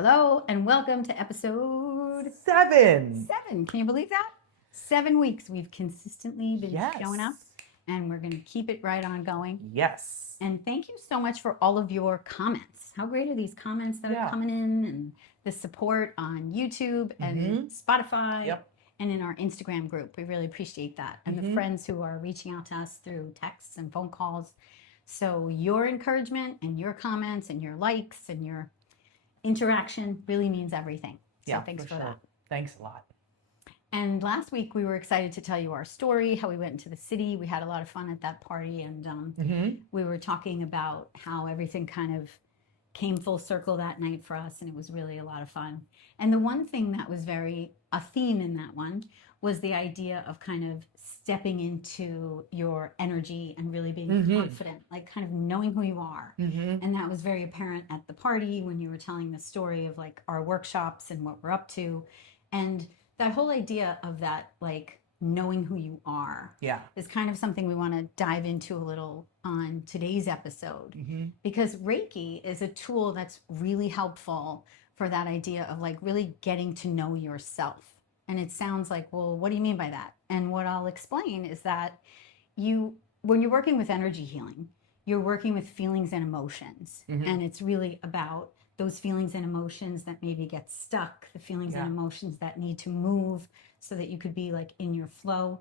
Hello and welcome to episode 7. Can you believe that? 7 weeks we've consistently been Yes. showing up, and we're going to keep it right on going. Yes. And thank you so much for all of your comments. How great are these comments that are coming in, and the support on YouTube and Spotify and in our Instagram group. We really appreciate that. And the friends who are reaching out to us through texts and phone calls. So your encouragement and your comments and your likes and your interaction really means everything. So thanks for that. Thanks a lot. And last week we were excited to tell you our story, how we went into the city. We had a lot of fun at that party, and we were talking about how everything kind of came full circle that night for us, and it was really a lot of fun. And the one thing that was a theme in that one was the idea of kind of stepping into your energy and really being confident, like kind of knowing who you are. And that was very apparent at the party when you were telling the story of like our workshops and what we're up to. And that whole idea of that, like knowing who you are, is kind of something we want to dive into a little on today's episode, because Reiki is a tool that's really helpful for that idea of like really getting to know yourself. And it sounds like, well, what do you mean by that? And what I'll explain is that when you're working with energy healing, you're working with feelings and emotions. And it's really about those feelings and emotions that maybe get stuck, the feelings and emotions that need to move so that you could be like in your flow.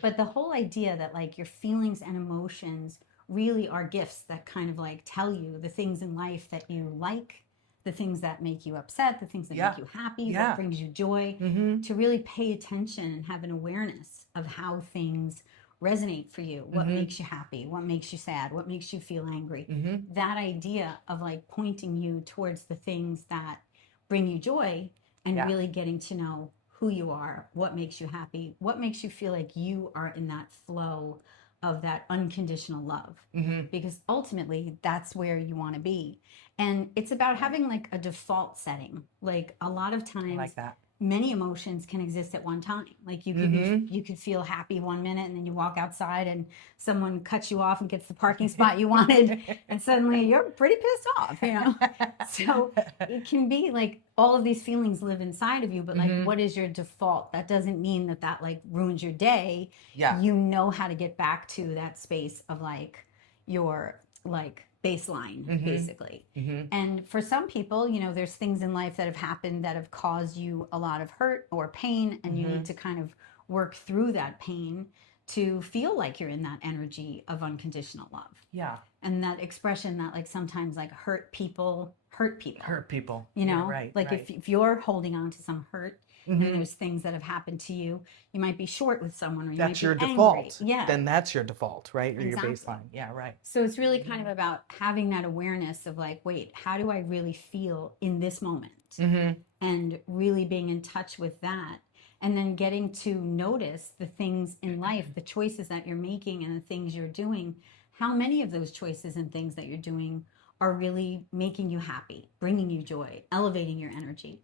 But the whole idea that like your feelings and emotions really are gifts that kind of like tell you the things in life that you like, the things that make you upset, the things that make you happy, what brings you joy, to really pay attention and have an awareness of how things resonate for you, what makes you happy, what makes you sad, what makes you feel angry. That idea of like pointing you towards the things that bring you joy and really getting to know who you are, what makes you happy, what makes you feel like you are in that flow of that unconditional love, because ultimately that's where you want to be. And it's about having like a default setting. Like a lot of times, like that. Many emotions can exist at one time. Like you could feel happy one minute, and then you walk outside and someone cuts you off and gets the parking spot you wanted, and suddenly you're pretty pissed off, you know? So it can be like all of these feelings live inside of you, but like what is your default? That doesn't mean that like ruins your day. You know how to get back to that space of like your like baseline, basically. And for some people, you know, there's things in life that have happened that have caused you a lot of hurt or pain, and you need to kind of work through that pain to feel like you're in that energy of unconditional love. And that expression that like sometimes like hurt people. You know, like if you're holding on to some hurt, and there's things that have happened to you, you might be short with someone, or you that's might be your angry. default. Then that's your default, right? Or Exactly. your baseline. So it's really kind of about having that awareness of like, wait, how do I really feel in this moment? And really being in touch with that, and then getting to notice the things in life, the choices that you're making and the things you're doing. How many of those choices and things that you're doing are really making you happy, bringing you joy, elevating your energy?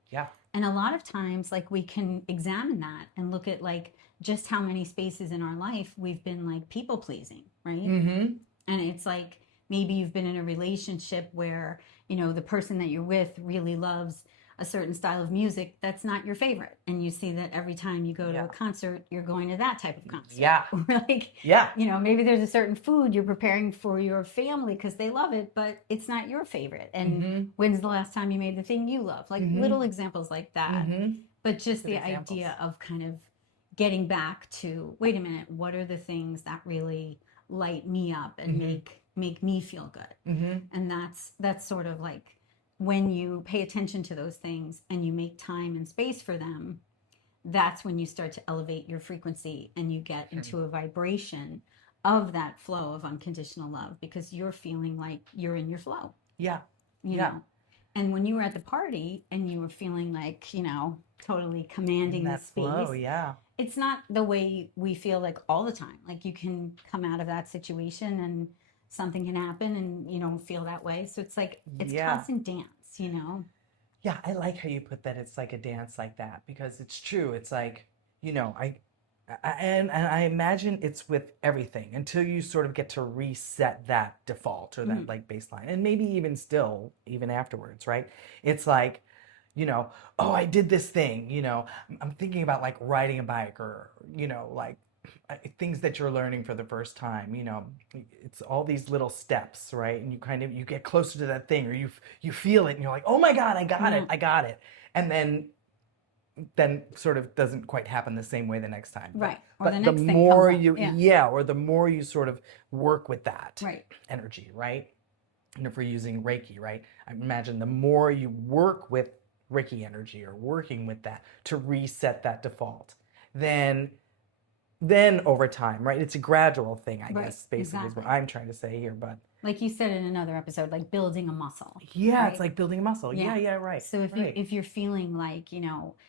And a lot of times, like, we can examine that and look at like just how many spaces in our life we've been like people pleasing, right? And it's like maybe you've been in a relationship where, you know, the person that you're with really loves a certain style of music that's not your favorite, and you see that every time you go to a concert, you're going to that type of concert. Or like, you know, maybe there's a certain food you're preparing for your family because they love it, but it's not your favorite. And when's the last time you made the thing you love? Like little examples like that. But just the idea of kind of getting back to, wait a minute, what are the things that really light me up and make me feel good? And that's sort of like, when you pay attention to those things and you make time and space for them, that's when you start to elevate your frequency and you get into a vibration of that flow of unconditional love, because you're feeling like you're in your flow. You know? And when you were at the party and you were feeling like, you know, totally commanding the space, flow, it's not the way we feel like all the time. Like you can come out of that situation and something can happen and you don't feel that way. So it's like, it's constant dance, you know? I like how you put that. It's like a dance like that, because it's true. It's like, you know, and I imagine it's with everything until you sort of get to reset that default or that like baseline, and maybe even still, even afterwards, right? It's like, oh, I did this thing, I'm thinking about like riding a bike or, like things that you're learning for the first time, it's all these little steps, right? And you get closer to that thing, or you feel it and you're like, oh my God, I got it. I got it. And then sort of doesn't quite happen the same way the next time. Right. Or But the the next thing more comes up. you, Yeah. or the more you sort of work with that Right. energy, right? And if we're using Reiki, right? I imagine the more you work with Reiki energy or working with that to reset that default, then over time, right? It's a gradual thing, I Right, guess, basically is what exactly. I'm trying to say here. But Like you said in another episode, like building a muscle. yeah, right? it's like building a muscle. Yeah, right. So if you're feeling like,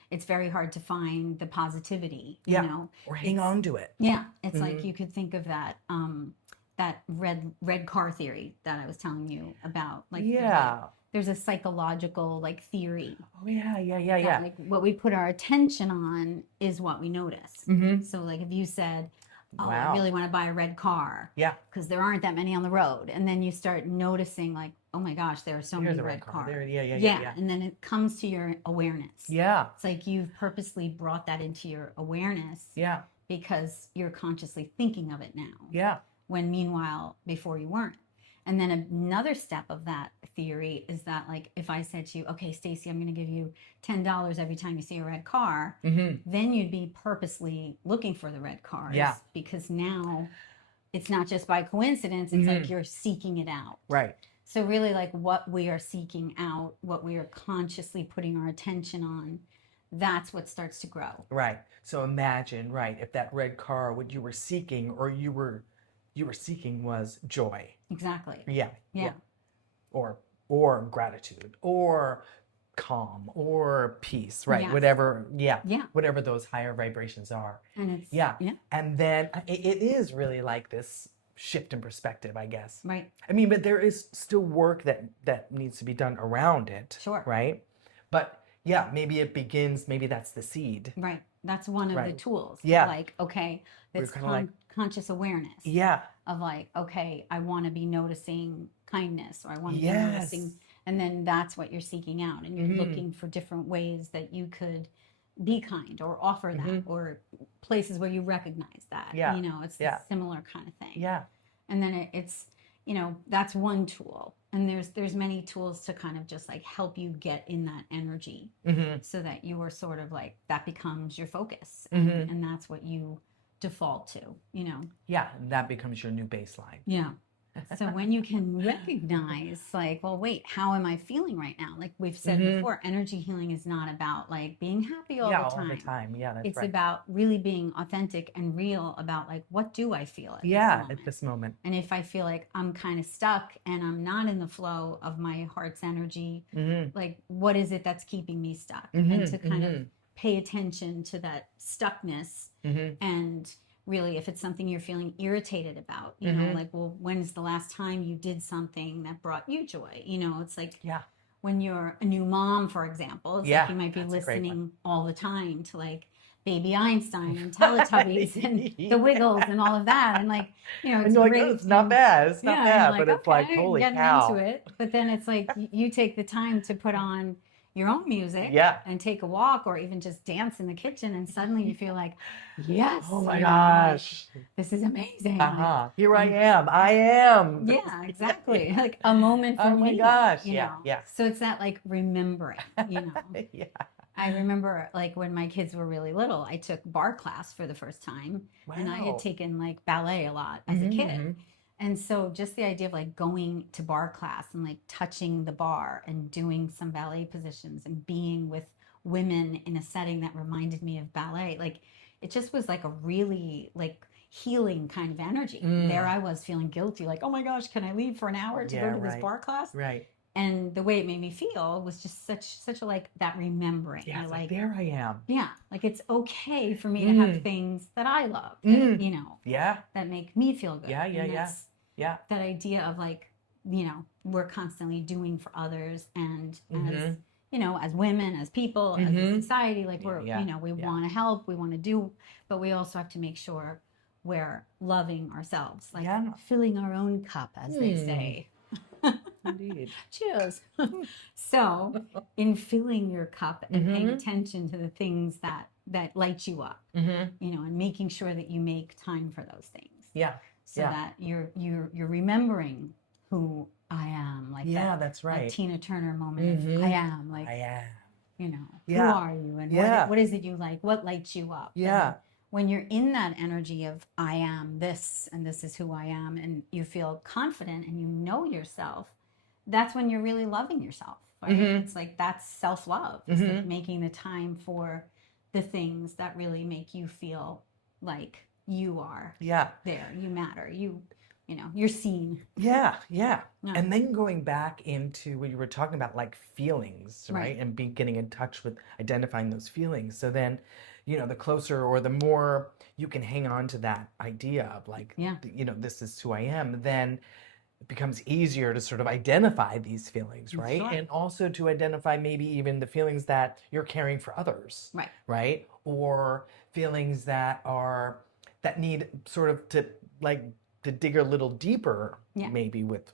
it's very hard to find the positivity, or hang on to it. Yeah, it's like you could think of that that red car theory that I was telling you about. Like there's a psychological like theory. Oh yeah. That, like what we put our attention on is what we notice. So like if you said, oh, wow, I really want to buy a red car. Yeah. Because there aren't that many on the road. And then you start noticing like, oh my gosh, there are so many red cars. There, yeah. And then it comes to your awareness. Yeah. It's like you've purposely brought that into your awareness. Yeah. Because you're consciously thinking of it now. Yeah. When meanwhile, before you weren't. And then another step of that theory is that, like, if I said to you, okay, Stacy, I'm going to give you $10 every time you see a red car, then you'd be purposely looking for the red cars. Yeah. Because now it's not just by coincidence. It's like you're seeking it out. Right. So really, like, what we are seeking out, what we are consciously putting our attention on, that's what starts to grow. Right. So imagine, right, if that red car, what you were seeking or you were seeking was joy. Exactly. Yeah. Or gratitude or calm or peace, right? Yes. Whatever. Yeah. Whatever those higher vibrations are. And it's And then it is really like this shift in perspective, I guess. Right. I mean, but there is still work that needs to be done around it. Sure. Right. But yeah, maybe it begins, maybe that's the seed. Right. That's one of the tools. Yeah. Like, okay, this conscious awareness. Yeah. Of like, okay, I want to be noticing kindness, or I want to be noticing. And then that's what you're seeking out. And you're looking for different ways that you could be kind or offer that, or places where you recognize that. Yeah. It's a similar kind of thing. Yeah. And then it's, that's one tool. And there's many tools to kind of just like help you get in that energy so that you are sort of like, that becomes your focus. And that's what you default to, Yeah, that becomes your new baseline. Yeah. So when you can recognize like, well, wait, how am I feeling right now? Like we've said before, energy healing is not about like being happy all the time. All the time. Yeah, that's it's right. about really being authentic and real about like, what do I feel at this moment? And if I feel like I'm kind of stuck and I'm not in the flow of my heart's energy, like what is it that's keeping me stuck? And to kind of pay attention to that stuckness and really, if it's something you're feeling irritated about, like, well, when's the last time you did something that brought you joy? It's like when you're a new mom, for example, it's like you might be listening all the time to like Baby Einstein and Teletubbies and the Wiggles and all of that. And like, it's like, great. oh, it's not bad. It's not bad. Like, but it's like, holy cow. Into it. But then it's like you take the time to put on your own music and take a walk or even just dance in the kitchen, and suddenly you feel like, yes, oh my gosh, this is amazing. Like, here I am. Yeah, exactly. Like a moment for me. Oh my gosh. So it's that like remembering, Yeah. I remember like when my kids were really little, I took bar class for the first time. Wow. And I had taken like ballet a lot as a kid. And so just the idea of like going to bar class and like touching the bar and doing some ballet positions and being with women in a setting that reminded me of ballet, like it just was like a really like healing kind of energy. There I was feeling guilty, like, oh my gosh, can I leave for an hour to go to this bar class? Right. And the way it made me feel was just such a like that remembering. Yeah, like there I am. Yeah, like it's okay for me to have things that I love, that, that make me feel good. Yeah. That idea of like, we're constantly doing for others, and as as women, as people, as a society, like we're we want to help, we want to do, but we also have to make sure we're loving ourselves, like filling our own cup, as they say. Indeed. indeed. Cheers. So, in filling your cup and paying attention to the things that light you up, and making sure that you make time for those things. Yeah. So that you're remembering who I am, like that's right. Like Tina Turner moment of I am, like I am. Who are you and what is it you like? What lights you up? Yeah. And when you're in that energy of I am this and this is who I am, and you feel confident and you know yourself, that's when you're really loving yourself, right? It's like that's self-love. It's like making the time for the things that really make you feel like you are there, you matter, you're seen. Yeah. And then going back into what you were talking about, like feelings, right? And getting in touch with identifying those feelings. So then, the closer or the more you can hang on to that idea of like, this is who I am, then it becomes easier to sort of identify these feelings, right? Sure. And also to identify maybe even the feelings that you're carrying for others, right? Or feelings that need sort of to dig a little deeper, maybe with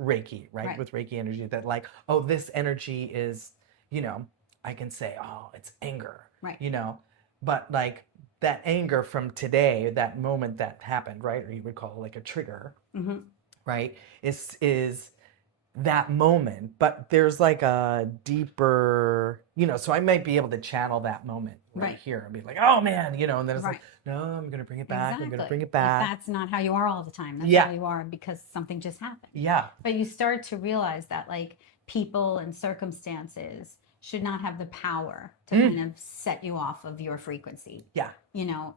Reiki, right? With Reiki energy, that like, oh, this energy is, I can say, oh, it's anger, but like that anger from today, that moment that happened, right? Or you would call it like a trigger, right? Is that moment, but there's like a deeper, so I might be able to channel that moment right here and be like, oh man, and then it's like, no, I'm going to bring it back. I'm going to bring it back. Like, that's not how you are all the time. That's how you are because something just happened. Yeah. But you start to realize that like people and circumstances should not have the power to kind of set you off of your frequency. Yeah.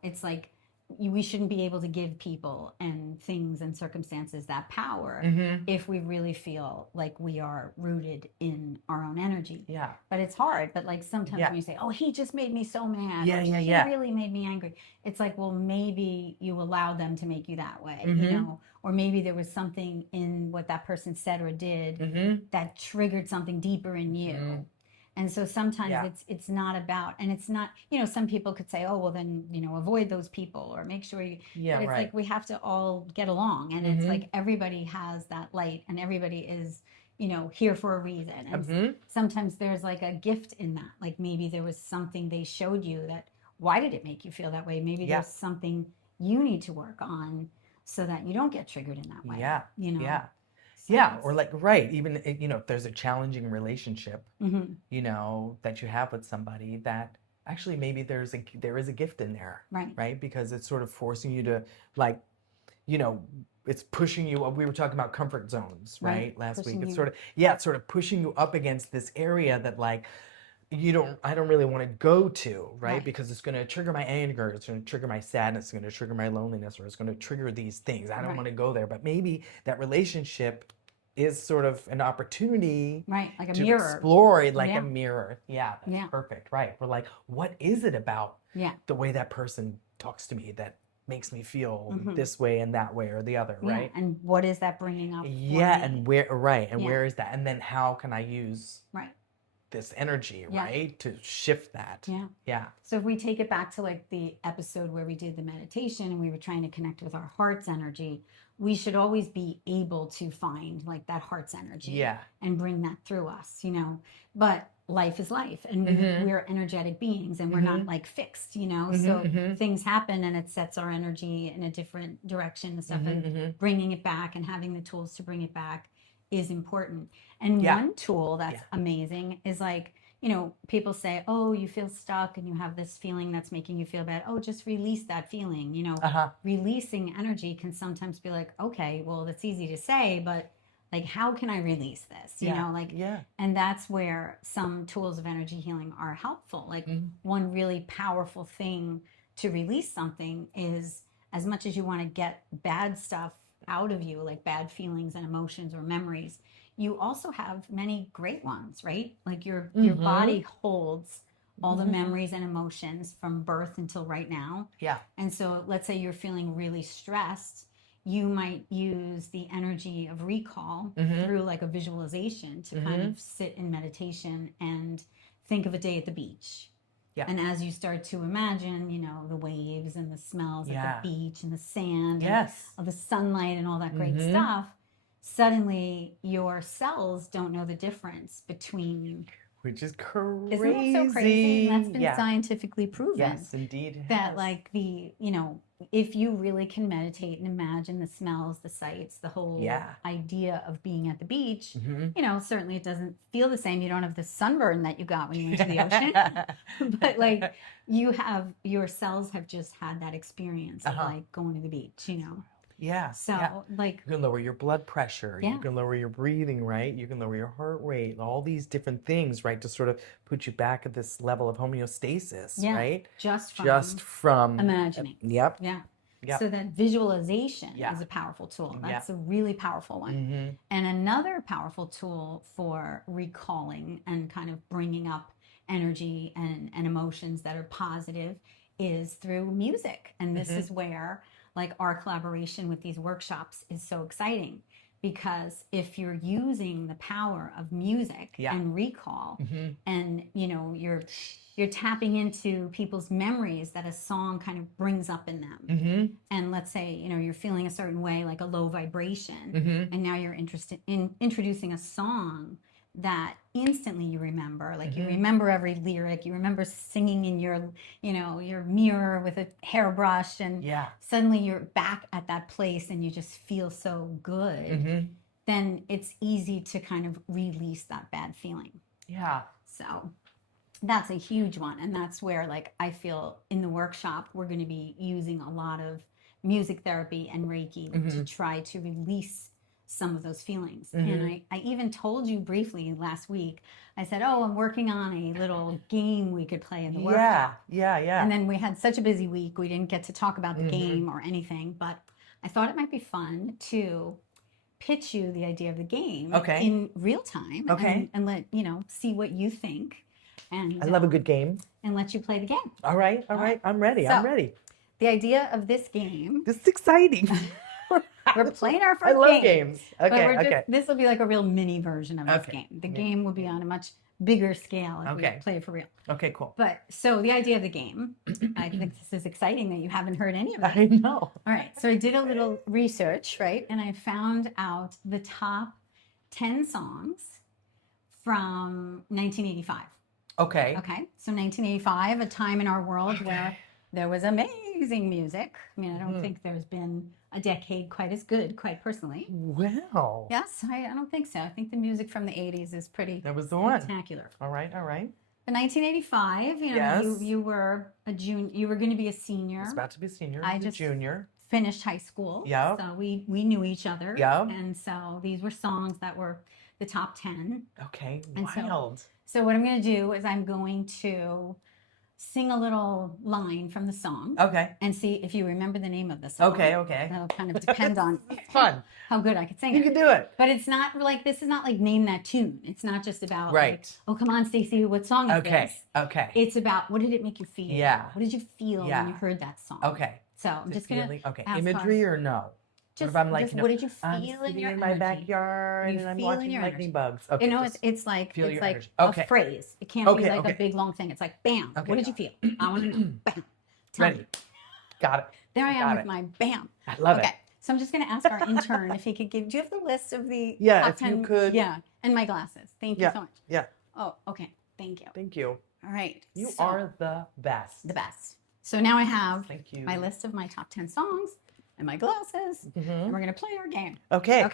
It's like we shouldn't be able to give people and things and circumstances that power if we really feel like we are rooted in our own energy. Yeah. But it's hard. But like sometimes when you say, oh, he just made me so mad. Or he really made me angry. It's like, well, maybe you allowed them to make you that way, or maybe there was something in what that person said or did that triggered something deeper in you. And so sometimes it's not about, and it's not, some people could say, oh, well then, avoid those people or make sure you, but it's like we have to all get along. And it's like everybody has that light and everybody is, here for a reason. And sometimes there's like a gift in that. Like maybe there was something they showed you that, why did it make you feel that way? Maybe there's something you need to work on so that you don't get triggered in that way. Yeah, or like, even, if there's a challenging relationship, that you have with somebody, that actually maybe there is a gift in there, right? Because it's sort of forcing you to like, it's pushing you up. We were talking about comfort zones, right? Last week. It's it's sort of pushing you up against this area that like, I don't really want to go to, right? Because it's going to trigger my anger, it's going to trigger my sadness, it's going to trigger my loneliness, or it's going to trigger these things. I don't want to go there. But maybe that relationship is sort of an opportunity like a to mirror. Explore it like a mirror. Yeah, that's perfect. Right. We're like, what is it about the way that person talks to me that makes me feel this way and that way or the other, right? And what is that bringing up? And where, and where is that? And then how can I use this energy, right, to shift that? So if we take it back to like the episode where we did the meditation and we were trying to connect with our heart's energy, we should always be able to find like that heart's energy and bring that through us, but life is life and we're energetic beings and we're not like fixed, so things happen and it sets our energy in a different direction and stuff, and bringing it back and having the tools to bring it back is important. And one tool that's amazing is like, people say, oh, you feel stuck and you have this feeling that's making you feel bad. Oh, just release that feeling. Releasing energy can sometimes be like, okay, well, that's easy to say, but like, how can I release this? And that's where some tools of energy healing are helpful. Like one really powerful thing to release something is, as much as you want to get bad stuff out of you, like bad feelings and emotions or memories, you also have many great ones, right? Like your body holds all the memories and emotions from birth until right now. And so let's say you're feeling really stressed, you might use the energy of recall through like a visualization to kind of sit in meditation and think of a day at the beach. And as you start to imagine, the waves and the smells of the beach and the sand and of the sunlight and all that great stuff, suddenly your cells don't know the difference between. Which is crazy. Isn't that so crazy? And that's been Yeah. scientifically proven. Yes, indeed it That has. like if you really can meditate and imagine the smells, the sights, the whole idea of being at the beach, certainly it doesn't feel the same. You don't have the sunburn that you got when you went to the ocean, but like your cells have just had that experience of like going to the beach, Yeah. So like you can lower your blood pressure. You can lower your breathing, right? You can lower your heart rate, all these different things, right? To sort of put you back at this level of homeostasis, right? Just from imagining. Yep. Yeah. Yep. So that visualization is a powerful tool. That's a really powerful one. And another powerful tool for recalling and kind of bringing up energy and emotions that are positive is through music. And this is where like our collaboration with these workshops is so exciting, because if you're using the power of music and recall and you're tapping into people's memories that a song kind of brings up in them, and let's say you're feeling a certain way, like a low vibration, and now you're interested in introducing a song that instantly you remember, like you remember every lyric, you remember singing in your mirror with a hairbrush, and suddenly you're back at that place and you just feel so good, then it's easy to kind of release that bad feeling. So that's a huge one, and that's where like I feel in the workshop we're going to be using a lot of music therapy and Reiki to try to release some of those feelings. And I even told you briefly last week, I said, I'm working on a little game we could play in the workshop. Yeah. And then we had such a busy week, we didn't get to talk about the game or anything, but I thought it might be fun to pitch you the idea of the game in real time and let see what you think. And I love a good game. And let you play the game. All right. I'm ready. So, I'm ready. The idea of this game. This is exciting. We're playing our first game. I love game. games. Okay. This will be like a real mini version of this game. The game will be on a much bigger scale if we play it for real. Okay, cool. But so the idea of the game, I think this is exciting that you haven't heard any of it. I know. All right. So I did a little research, right? And I found out the top 10 songs from 1985. Okay. So 1985, a time in our world where there was amazing music. I mean, I don't think there's been a decade quite as good, quite personally. Wow. Yes, I don't think so. I think the music from the 80s is pretty That was the one. spectacular. All right. In 1985, you were a junior. You were going to be a senior. I was about to be a senior. I just a junior. Finished high school. Yeah. So we knew each other. Yeah. And so these were songs that were the top 10. Okay. And Wild. So what I'm going to do is I'm going to sing a little line from the song. Okay. And see if you remember the name of the song. Okay. That'll kind of depend on fun. how good I can sing it. You can do it. But it's not like, this is not like name that tune. It's not just about like, oh, come on, Stacy, what song is this? Okay. It's about, what did it make you feel? Yeah. What did you feel when you heard that song? Okay. So I'm just going to ask Imagery or no? Just, what if I'm like, what did you feel I'm in your in my energy? backyard and I'm watching lightning bugs. Okay, it's like energy. a phrase. It can't be like a big long thing. It's like bam. What did you feel? I want to know. Bam. Ready. Me. Got it. There I am with my bam. I love it. So I'm just going to ask our intern if he could give. Do you have the list of the top if 10? You could. Yeah, and my glasses. Thank you so much. Yeah. Oh, okay. Thank you. Thank you. All right. You are the best. The best. So now I have Thank you. my list of my top 10 songs and my glasses, and we're going to play our game. Okay.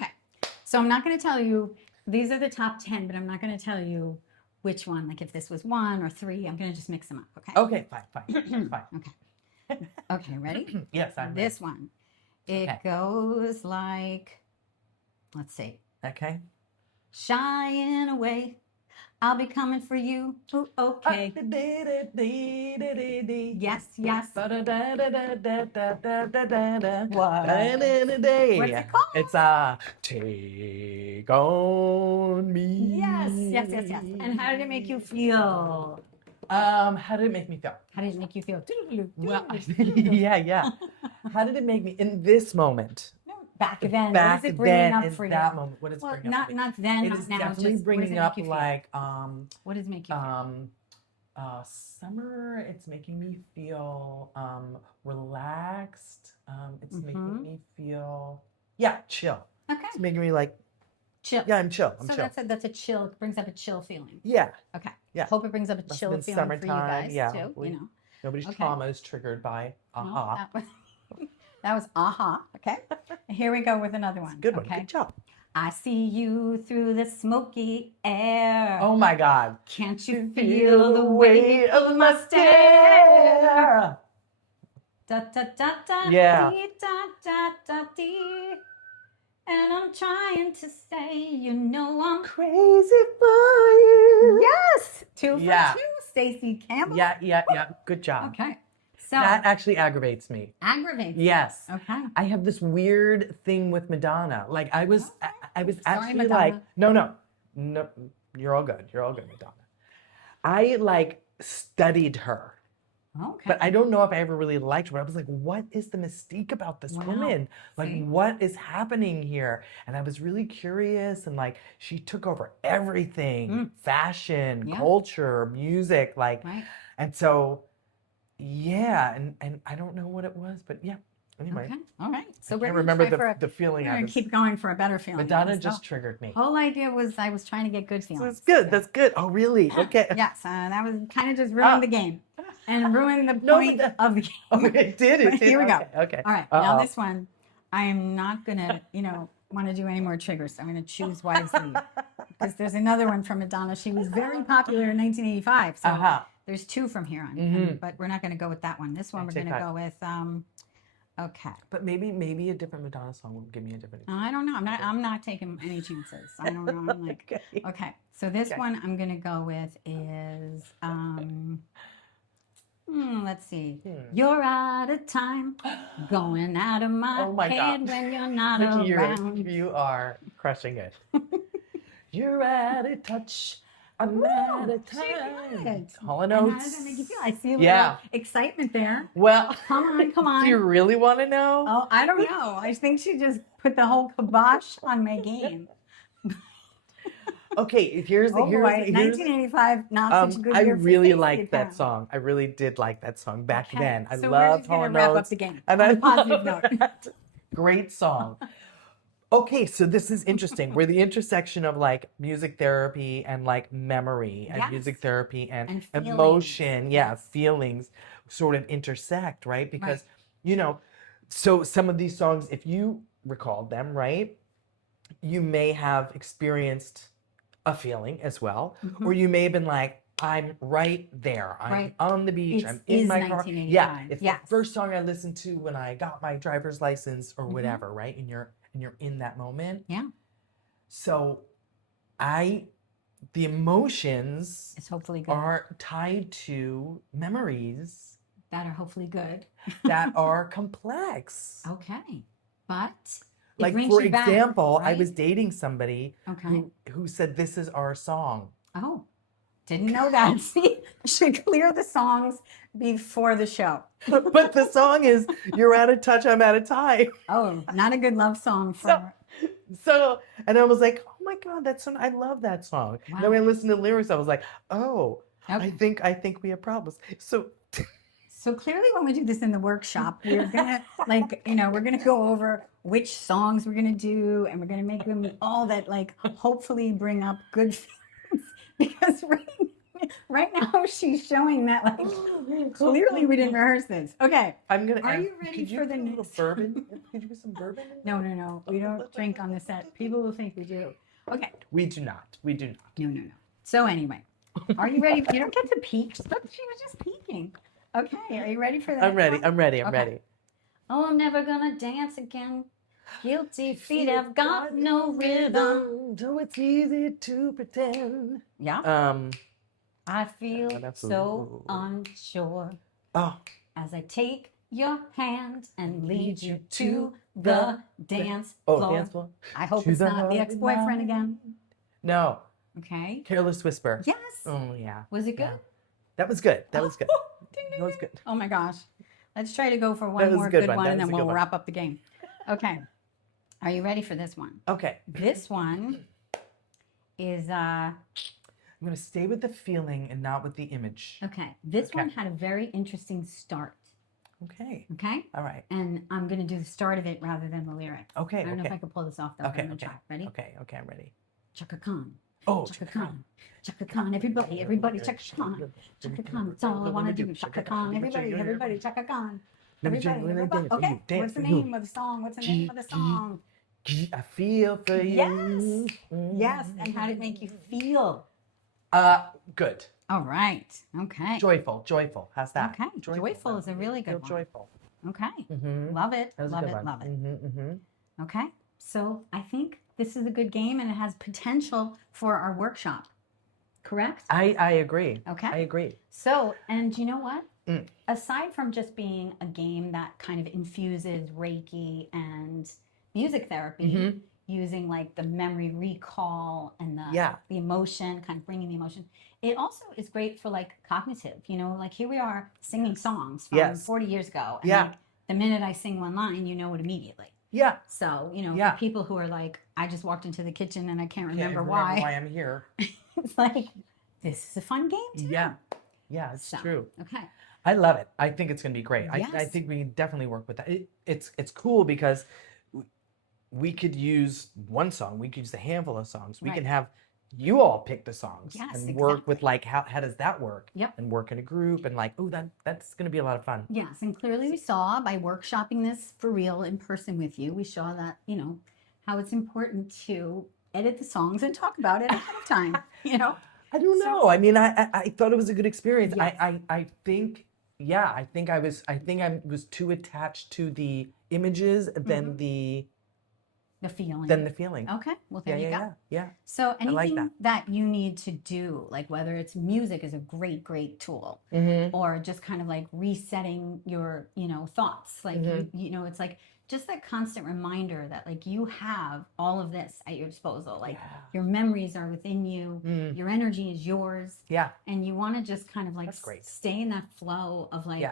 So I'm not going to tell you, these are the top 10, but I'm not going to tell you which one, like if this was 1 or 3, I'm going to just mix them up, okay? Okay, fine. Okay, ready? Yes, I'm ready. This one, it goes like, let's see. Okay. Shying away, I'll be coming for you. Ooh, okay. Yes. What? What's it called? It's Take On Me. Yes. And how did it make you feel? How did it make me feel? How did it make you feel? Well, yeah. How did it make me in this moment? Back then, Back what is it bringing up in for that you? moment, what is Well, bringing up? not then, It not is now. definitely Just bringing up like what does it make you feel? Summer. It's making me feel relaxed. It's making me feel chill. Okay. It's making me like, Chill. yeah, I'm chill. I'm So chill. that's a chill, brings up a chill feeling. Yeah. Okay. Yeah. Hope it brings up a Must have chill been feeling for you summertime. guys Yeah. too. hopefully You know. Nobody's Okay. trauma is triggered by aha. No, that was aha. Okay. Here we go with another one. Good one. Okay. Good job. I see you through the smoky air. Oh my God. Can't you feel the weight of my stare? Da da da da Yeah. dee, da da da dee. And I'm trying to say, you know I'm Crazy for you. yes, 2 for Yeah. 2, Stacy Campbell. Yeah. Good job. Okay, so That actually aggravates me. aggravates. Yes. Okay. I have this weird thing with Madonna. Like I was Sorry, actually Madonna. like, no, you're all good. You're all good, Madonna. I like studied her. Okay. But I don't know if I ever really liked her. I was like, what is the mystique about this woman? Like, See? what is happening here? And I was really curious. And like, she took over everything, fashion, culture, music, like, Right. and so, yeah. And I don't know what it was, but yeah. Anyway. Okay. All right. So I we're can't gonna remember try the feeling We're I gonna was. keep going for a better feeling. Madonna So just triggered me. whole idea was I was trying to get good feelings. So that's good. Yeah. That's good. Oh, really? Okay. Yes, that was kind of just ruined the game and ruined the point of the game. Oh, it did. It did. Here we go. Okay. All right. Now this one, I am not gonna, want to do any more triggers. So I'm gonna choose wisely because there's another one from Madonna. She was very popular in 1985. So there's 2 from here on, but we're not gonna go with that one. This one we're gonna go with. Okay. But maybe a different Madonna song will give me a different. I don't know. I'm not taking any chances. I don't know. I'm like, okay. So this one I'm gonna go with is let's see. You're out of time, going out of my head when you're not Vicky, around. you are crushing it. You're out of touch. I'm out of time. Hall & How Oates. does that make you feel? I see a little excitement there. Well, come on. Do you really want to know? Oh, I don't know. I think she just put the whole kibosh on my game. Okay, here's 1985, not such a good I year for really Stacy, liked that apparently. song. I really did like that song back then. I so loved we're Hall just & gonna wrap up Oates. the game And on I a positive note. Great song. Okay, so this is interesting. We're the intersection of like music therapy and like memory and music therapy and emotion. Yeah, feelings sort of intersect, right? Because, so some of these songs, if you recalled them, right, you may have experienced a feeling as well, or you may have been like, I'm right there. I'm on the beach. I'm in my car. Yeah, it's the first song I listened to when I got my driver's license or whatever, right? And you're in that moment. Yeah. So the emotions it's hopefully good. are tied to memories that are hopefully good. that are complex. Okay. But like for example, I was dating somebody who said, this is our song. Oh, didn't know that. See, should clear the songs before the show. But the song is, you're out of touch, I'm out of time. Oh, not a good love song for... So, and I was like, oh my God, I love that song. Wow. And then when I listened to the lyrics, I was like, oh, I think we have problems. So clearly when we do this in the workshop, we're gonna we're gonna go over which songs we're gonna do, and we're gonna make them all that hopefully bring up good feelings. Because right now she's showing that clearly we didn't rehearse this. Okay. Are you ready for the next bourbon? Could you put some bourbon in there? No. We don't drink on the set. People will think we do. Okay. We do not. No. So anyway, are you ready? You don't get to peek. She was just peeking. Okay, are you ready for that? I'm ready. Oh, I'm never gonna dance again. Guilty feet have got no rhythm. So it's easy to pretend. Yeah. I feel so unsure. Oh. As I take your hand and lead you to the dance floor. Dance floor. I hope it's not the ex-boyfriend again. No. Okay. Careless Whisper. Yes. Oh, yeah. Was it good? Yeah. That was good. That was good. Ding. That was good. Oh my gosh. Let's try to go for one more good one and then we'll wrap up the game. Okay. Are you ready for this one? Okay. This one is I'm going to stay with the feeling and not with the image. okay. This one had a very interesting start. Okay. Okay? All right. And I'm going to do the start of it rather than the lyrics. Okay. I don't know Okay. if I can pull this off, though. But Okay. I'm going to Okay. try. Ready? Okay. Okay. I'm ready. Chaka Khan. Oh, Chaka Khan. Chaka Khan. Everybody, Chaka Khan. Chaka Khan. That's all I want to do. Chaka Khan. Everybody, Chaka Khan. Everybody. Okay. What's the name of the song? What's the name of the song? I feel for you. Yes. Yes. And how did it make you feel? Good. All right. Okay. Joyful. Joyful. How's that? Okay. Joyful is a really good one. Joyful. Okay. Mm-hmm. Love it. That was Love a good it. one. Love it. Mm-hmm, mm-hmm. Okay. So I think this is a good game and it has potential for our workshop. Correct? I agree. Okay. I agree. So, and you know what? Mm. Aside from just being a game that kind of infuses Reiki and music therapy, Mm-hmm. using like the memory recall and the emotion, kind of bringing the emotion, it also is great for like cognitive, you know, like here we are singing songs from 40 years ago. And like the minute I sing one line, you know it immediately. Yeah. So, you know, for Yeah. people who are like, I just walked into the kitchen and I can't remember why why. I'm here. It's like, this is a fun game too. Yeah. Yeah, it's true. Okay. I love it. I think it's going to be great. I Yes. think we can definitely work with that. It's cool because we could use one song. We could use a handful of songs. We Right. can have you all pick the songs Yes, and work exactly. with like how does that work? Yep. And work in a group and like, oh, that's going to be a lot of fun. Yes, and clearly we saw by workshopping this for real in person with you, we saw that, you know, how it's important to edit the songs and talk about it ahead of time, you know? I don't know. I mean, I thought it was a good experience. Yes. I think, yeah, I think I was too attached to the images than the feeling. Okay, well, there you go. Yeah. So I like anything that you need to do, like whether it's music is a great, great tool, Mm-hmm. or just kind of like resetting your, you know, thoughts. Like, you know, it's like just that constant reminder that like you have all of this at your disposal. Like your memories are within you, your energy is yours. Yeah. And you want to just kind of like That's great. stay in that flow of like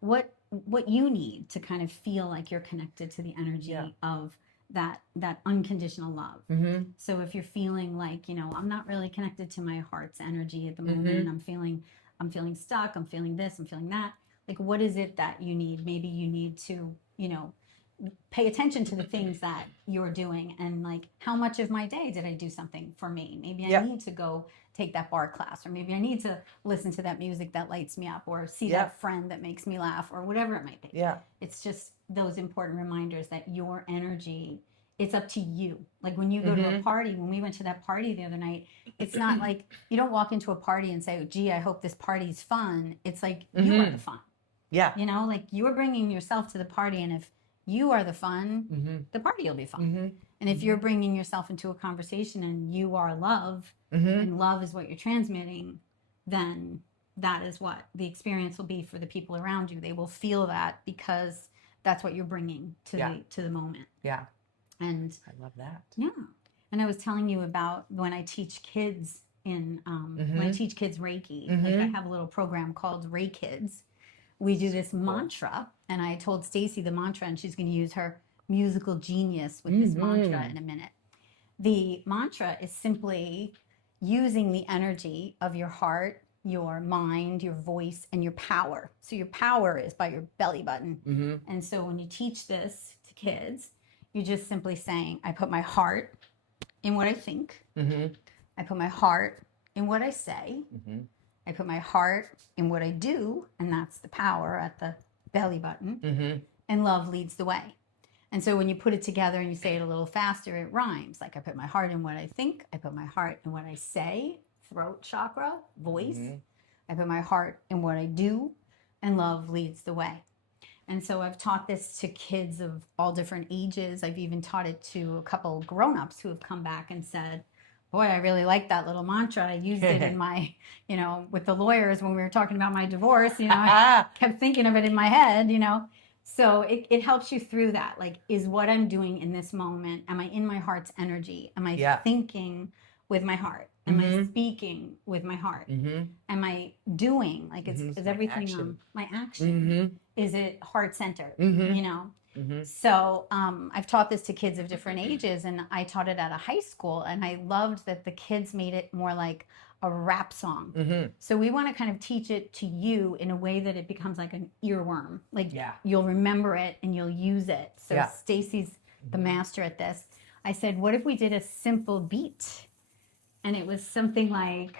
what you need to kind of feel like you're connected to the energy of that unconditional love. Mm-hmm. So if you're feeling like, you know, I'm not really connected to my heart's energy at the moment, I'm feeling stuck, I'm feeling this, I'm feeling that. Like, what is it that you need? Maybe you need to, you know, pay attention to the things that you're doing and like, how much of my day did I do something for me? Maybe I need to go take that bar class, or maybe I need to listen to that music that lights me up, or see that friend that makes me laugh, or whatever it might be. Yeah. It's just those important reminders that your energy, it's up to you. Like when you go to a party, when we went to that party the other night, it's not like you don't walk into a party and say, oh, gee, I hope this party's fun. It's like you are the fun. Yeah. You know, like you're bringing yourself to the party, and if you are the fun, the party will be fun. And if you're bringing yourself into a conversation and you are love, and love is what you're transmitting, then that is what the experience will be for the people around you. They will feel that because that's what you're bringing to the moment. Yeah. And I love that. yeah. And I was telling you about when I teach kids when I teach kids Reiki, like I have a little program called Ray Kids. We do this mantra, and I told Stacy the mantra, and she's going to use her musical genius with this mantra in a minute. The mantra is simply using the energy of your heart, your mind, your voice, and your power. So your power is by your belly button. And so when you teach this to kids, you're just simply saying, I put my heart in what I think. I put my heart in what I say. I put my heart in what I do, and that's the power at the belly button. And love leads the way. And so when you put it together and you say it a little faster, it rhymes. Like I put my heart in what I think. I put my heart in what I say, throat chakra, voice. I put my heart in what I do, and love leads the way. And so I've taught this to kids of all different ages. I've even taught it to a couple grown-ups who have come back and said, boy, I really like that little mantra. I used it in my, you know, with the lawyers when we were talking about my divorce, you know, I kept thinking of it in my head, you know. So it helps you through that. Like, is what I'm doing in this moment, am I in my heart's energy? Am I thinking with my heart? Am I speaking with my heart? Am I doing, like, is everything action. my action? Is it heart-centered, you know? So I've taught this to kids of different ages, and I taught it at a high school, and I loved that the kids made it more like a rap song. So we want to kind of teach it to you in a way that it becomes like an earworm. Like you'll remember it and you'll use it. So Stacy's the master at this. I said, what if we did a simple beat? And it was something like,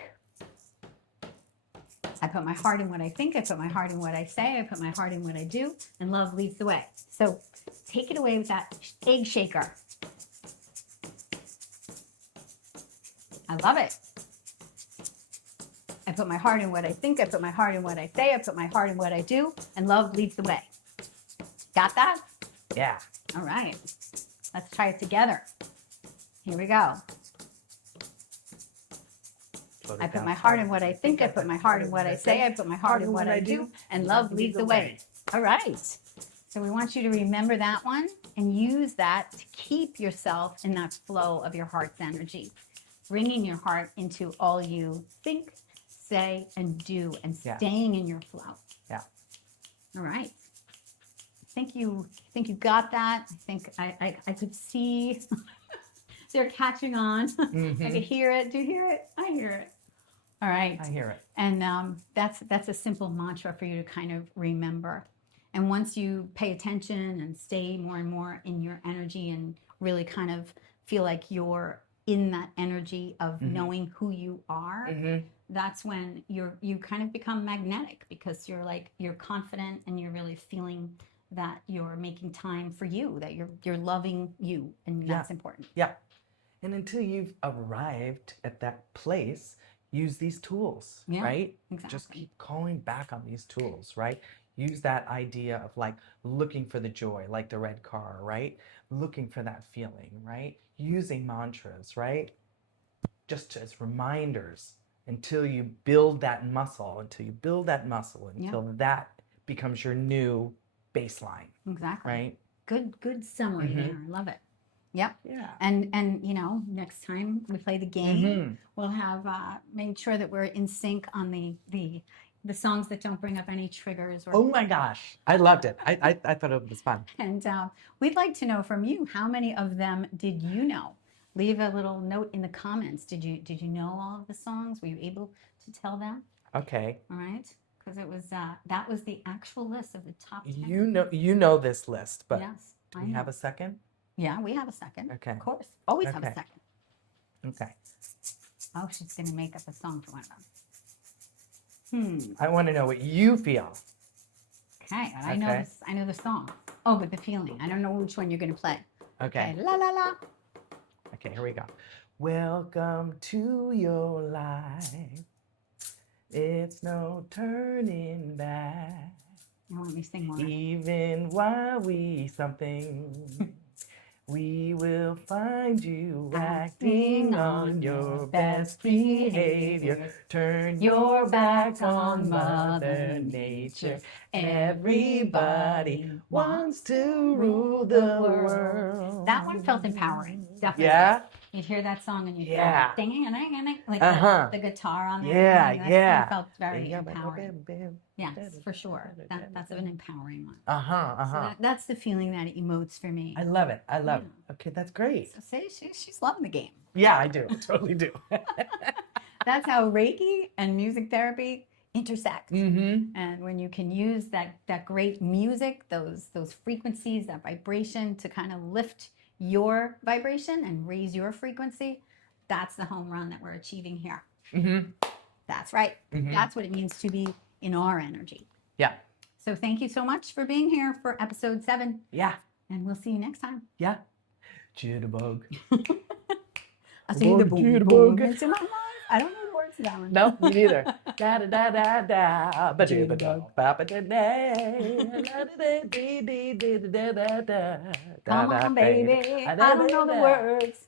I put my heart in what I think, I put my heart in what I say, I put my heart in what I do, and love leads the way. So take it away with that egg shaker. I love it. I put my heart in what I think, I put my heart in what I say, I put my heart in what I do, and love leads the way. Got that? Yeah. All right. Let's try it together. Here we go. I put my heart in what I think, I put my heart in what I say, I put my heart in what I do, and love leads the way. All right. So we want you to remember that one and use that to keep yourself in that flow of your heart's energy, bringing your heart into all you think, say, and do, and staying in your flow. Yeah. All right. I think you got that. I think I could see they're catching on. I could hear it. Do you hear it? I hear it. All right. I hear it. And that's a simple mantra for you to kind of remember. And once you pay attention and stay more and more in your energy and really kind of feel like you're in that energy of knowing who you are, that's when you kind of become magnetic, because you're confident and you're really feeling that you're making time for you, that you're loving you, and that's important. Yeah. And until you've arrived at that place, use these tools, right? Exactly. Just keep calling back on these tools, right? Use that idea of like looking for the joy, like the red car, right? Looking for that feeling, right? Using mantras, right? Just as reminders until you build that muscle, until that becomes your new baseline. Exactly. Right? Good summary there. I love it. Yep. Yeah. And next time we play the game, we'll have made sure that we're in sync on the songs that don't bring up any triggers. Oh my gosh, I loved it. I thought it was fun. And we'd like to know from you, how many of them did you know? Leave a little note in the comments. Did you know all of the songs? Were you able to tell them? Okay. All right. Because it was that was the actual list of the top 10. You know this list, but yes, do we have a second? Yeah, we have a second. Okay. Of course. Always have a second. Okay. Oh, she's going to make up a song for one of them. I want to know what you feel. Okay. I know the song. Oh, but the feeling. I don't know which one you're going to play. Okay. La la la. Okay, here we go. Welcome to your life. It's no turning back. Now let me sing more. Even while we we will find you acting on your best behavior. Turn your back on Mother Nature. Everybody wants to rule the world. That one felt empowering, definitely. Yeah? You'd hear that song and you'd Yeah. go ding, like the guitar on there. That song felt very empowering. Yes, for sure. That's an empowering one. So that's the feeling that it emotes for me. I love it. I love it. Okay, that's great. So say she's loving the game. Yeah, I do. Totally do. That's how Reiki and music therapy intersect. And when you can use that great music, those frequencies, that vibration to kind of lift your vibration and raise your frequency, that's the home run that we're achieving here. That's right. That's what it means to be in our energy. Yeah. So thank you so much for being here for episode 7. Yeah. And we'll see you next time. Yeah. Jitterbug. I'll see you the boom. It's in my life. I don't know the words to that one. No, me neither. Da da da da da. Ba da ba da ba da da da. Come on, baby. I don't know the words.